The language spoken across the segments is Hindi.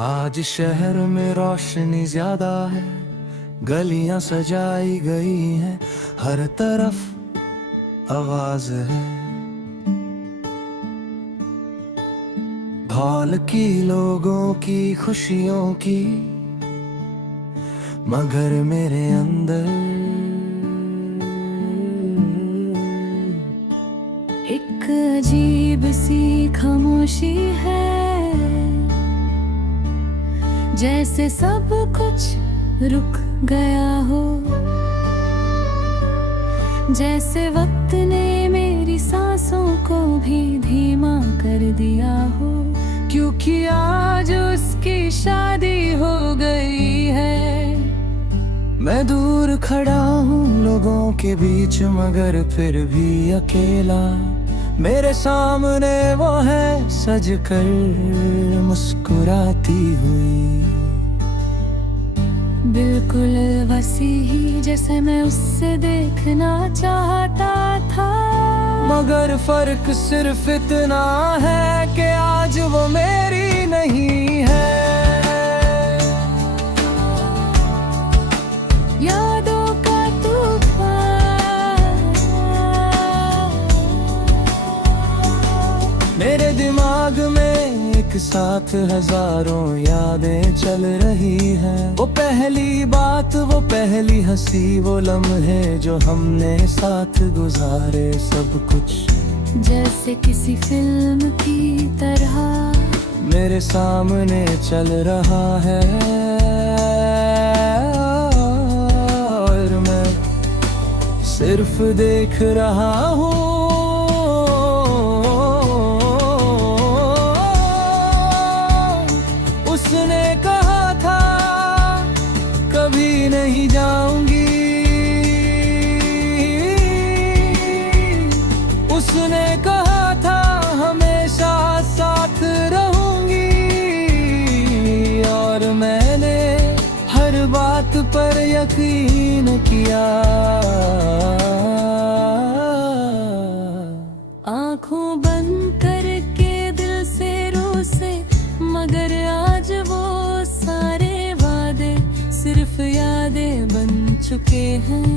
आज शहर में रोशनी ज्यादा है, गलियां सजाई गई हैं, हर तरफ आवाज है हॉल की, लोगों की, खुशियों की, मगर मेरे अंदर एक अजीब सी खामोशी है, जैसे सब कुछ रुक गया हो, जैसे वक्त ने मेरी सांसों को भी धीमा कर दिया हो, क्योंकि आज उसकी शादी हो गई है। मैं दूर खड़ा हूँ लोगों के बीच, मगर फिर भी अकेला। मेरे सामने वो है सज कर मुस्कुराती हुई, बिल्कुल वैसी ही जैसे मैं उससे देखना चाहता था। मगर फर्क सिर्फ इतना है कि आज वो मेरी नहीं है। यादों का तूफान मेरे दिमाग में एक साथ हजारों यादें चल रही हैं। वो पहली बात, वो पहली हंसी, वो लम्हे जो हमने साथ गुजारे, सब कुछ जैसे किसी फिल्म की तरह मेरे सामने चल रहा है। और मैं सिर्फ देख रहा हूँ। उसने कहा था कभी नहीं जाऊंगी, उसने कहा था हमेशा साथ रहूंगी, और मैंने हर बात पर यकीन किया। आंखों बंद करके दिल से रोसे, मगर आज वो सारे वादे सिर्फ यादें बन चुके हैं।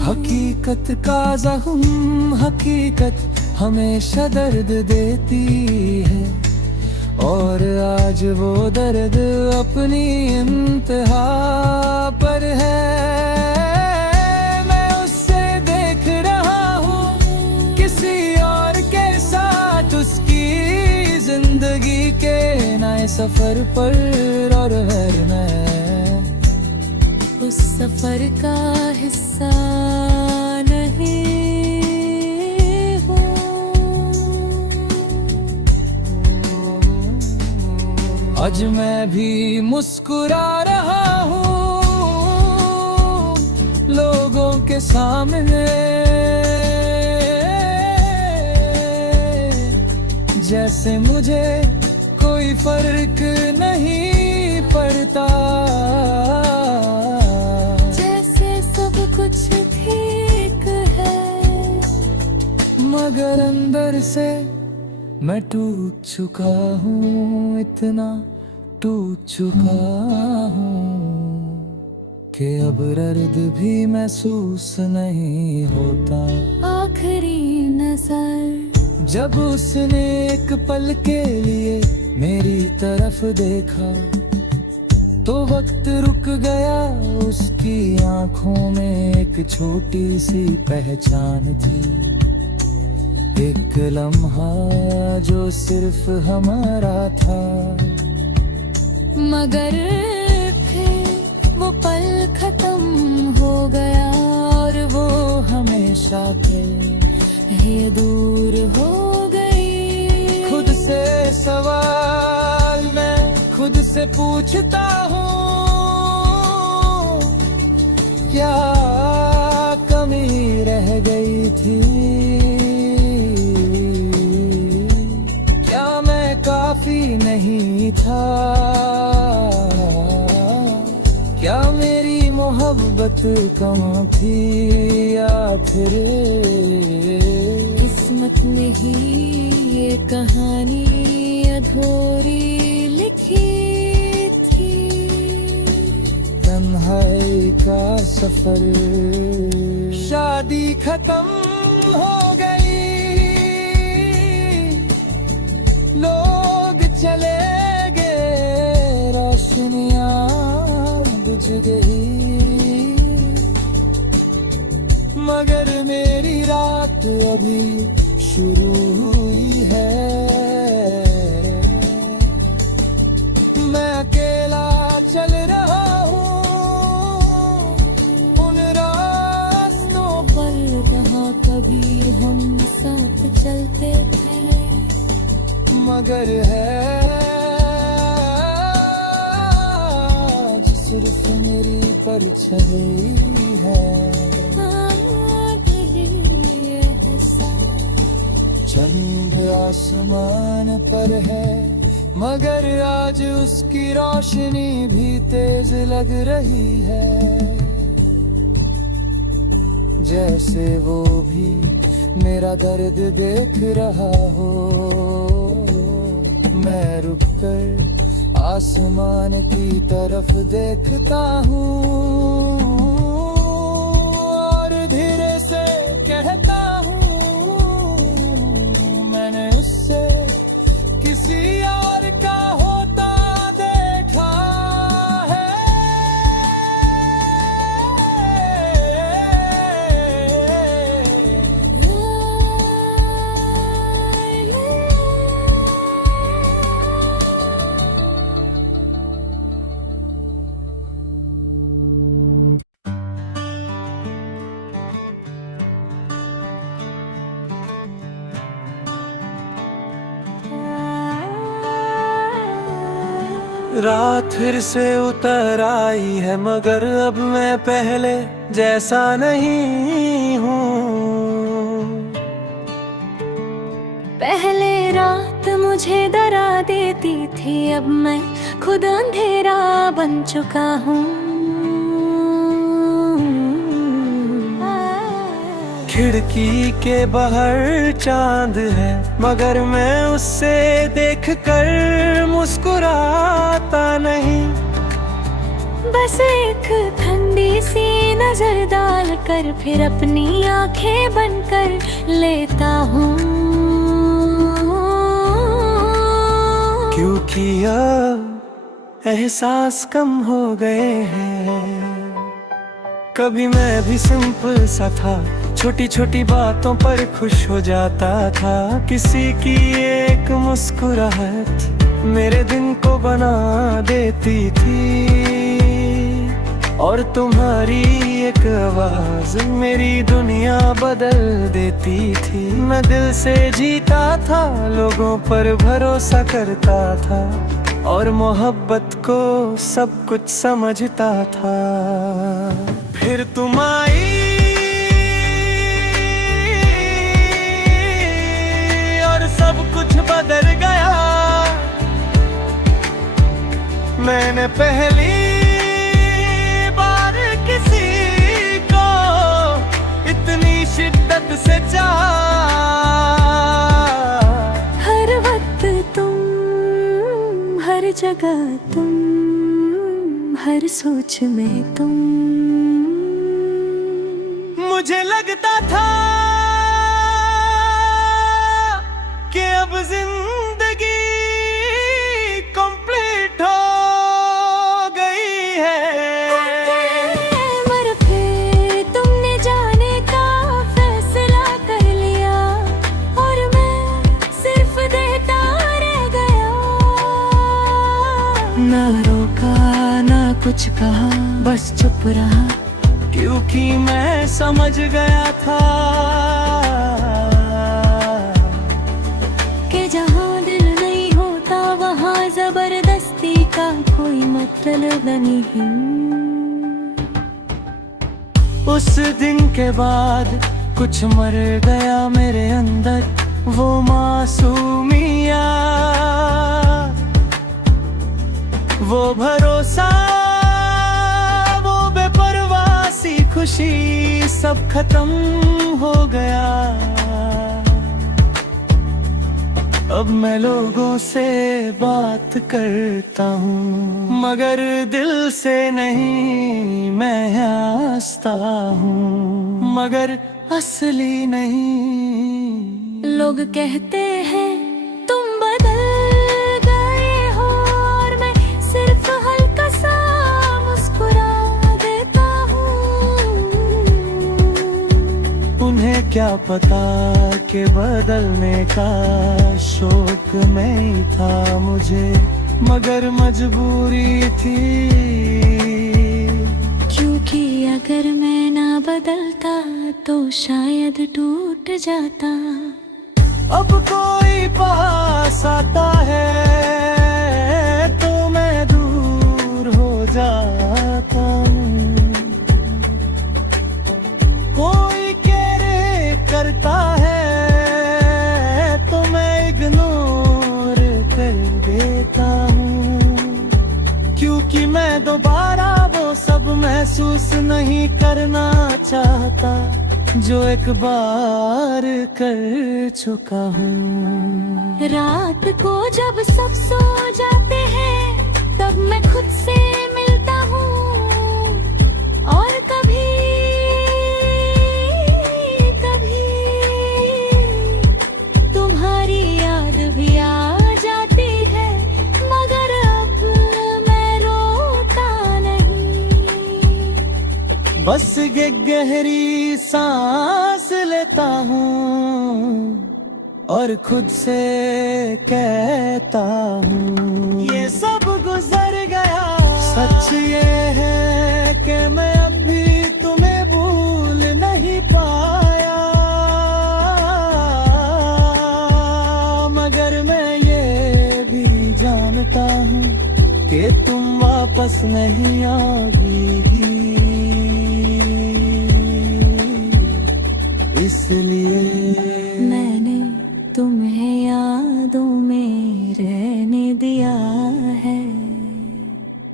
हकीकत का ज़ख्म, हकीकत हमेशा दर्द देती है, और आज वो दर्द अपनी इंतहा पर है। मैं उससे देख रहा हूँ किसी और के साथ, उसकी जिंदगी के नए सफर पर, और मैं उस सफर का हिस्सा नहीं हूँ। आज मैं भी मुस्कुरा रहा हूँ लोगों के सामने, जैसे मुझे कोई फर्क नहीं पड़ता, जैसे सब कुछ ठीक है, मगर अंदर से मैं टूट चुका हूँ, इतना टूट चुका हूँ कि अब दर्द भी महसूस नहीं होता। आखिरी नजर जब उसने एक पल के लिए मेरी तरफ देखा, तो वक्त रुक गया। उसकी आंखों में एक छोटी सी पहचान थी, एक लम्हा जो सिर्फ हमारा था। मगर फिर वो पल खत्म हो गया, और वो हमेशा के लिए दूर हो गई। खुद से सवाल मैं खुद से पूछता हूँ, क्या कमी रह गई थी? क्या मैं काफी नहीं था? क्या मेरी मोहब्बत कम थी, या फिर किस्मत ने ही ये कहानी अधूरी लिखी? तन्हाई का सफर। शादी खत्म हो गई, लोग चले गए, रोशनियां बुझ गई, मगर मेरी रात अभी शुरू हुई है। मैं अकेला चल रहा हूँ उन रास्तों पर जहाँ कभी हम साथ चलते थे, मगर है आज सिर्फ मेरी परछाई है। चंद आसमान पर है, मगर आज उसकी रोशनी भी तेज लग रही है। जैसे वो भी मेरा दर्द देख रहा हो। मैं रुककर आसमान की तरफ देखता हूँ और धीरे से कहता हूँ, मैंने उससे किसी और का होता देखा है। रात फिर से उतर आई है, मगर अब मैं पहले जैसा नहीं हूँ। पहले रात मुझे डरा देती थी, अब मैं खुद अंधेरा बन चुका हूँ। खिड़की के बाहर चांद है, मगर मैं उससे देखकर मुस्कुराता नहीं। बस एक ठंडी सी नजर डाल कर फिर अपनी आंखें बंद कर लेता हूँ। क्योंकि अब एहसास कम हो गए हैं। कभी मैं भी सिंपल सा था, छोटी छोटी बातों पर खुश हो जाता था। किसी की एक मुस्कुराहट मेरे दिन को बना देती थी, और तुम्हारी एक आवाज मेरी दुनिया बदल देती थी। मैं दिल से जीता था, लोगों पर भरोसा करता था, और मोहब्बत को सब कुछ समझता था। फिर तुम आई और सब कुछ बदल गया। मैंने पहली बार किसी को इतनी शिद्दत से चाहा। हर वक्त तुम, हर जगह तुम, हर सोच में तुम। मुझे लगता था कि अब जिंदगी कंप्लीट हो गई है, मगर फिर तुमने जाने का फैसला कर लिया, और मैं सिर्फ देता रह गया। ना रोका ना कुछ कहा, बस चुप रहा, क्योंकि मैं समझ गया था कि जहाँ दिल नहीं होता वहाँ जबरदस्ती का कोई मतलब नहीं। उस दिन के बाद कुछ मर गया मेरे अंदर, वो मासूमिया, वो भरोसा, वो बेपरवासी खुशी, सब खत्म हो गया। अब मैं लोगों से बात करता हूँ, मगर दिल से नहीं। मैं हंसता हूँ मगर असली नहीं। लोग कहते हैं तुम बदल गए हो, और मैं सिर्फ हल्का सा मुस्कुरा देता हूँ। उन्हें क्या पता कि बदलने का शौक में ही था मुझे, मगर मजबूरी थी। क्योंकि अगर मैं ना बदलता तो शायद टूट जाता। अब कोई पास आता है तो मैं दूर हो जाता हूँ। कोई केयर करता है तो मैं इग्नोर कर देता हूँ। क्योंकि मैं दोबारा वो सब महसूस नहीं करना चाहता जो एक बार कर चुका हूँ। रात को जब सब सो जाते हैं तब मैं खुद से मिलता हूँ, और कभी कभी तुम्हारी याद भी आ जाती है, मगर अब मैं रोता नहीं। बस गहरी सांस लेता हूँ और खुद से कहता हूँ ये सब गुजर गया। सच ये है कि मैं अभी तुम्हें भूल नहीं पाया, मगर मैं ये भी जानता हूँ कि तुम वापस नहीं आओगी। इसलिए मैंने तुम्हें यादों में रहने दिया है,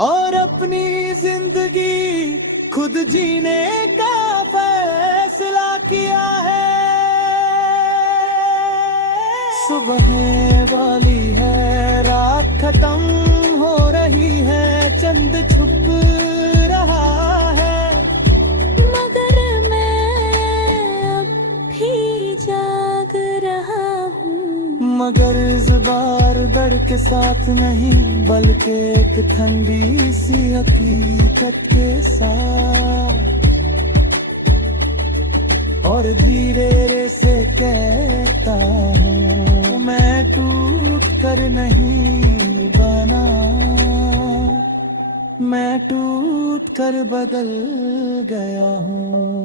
और अपनी जिंदगी खुद जीने का फैसला किया है। सुबह वाली है, रात खत्म हो रही है, चंद छुप रहा है, मगर इस बार डर के साथ नहीं, बल्कि एक ठंडी सी हकीकत के साथ। और धीरे से कहता हूँ मैं टूट कर नहीं बना, मैं टूट कर बदल गया हूँ।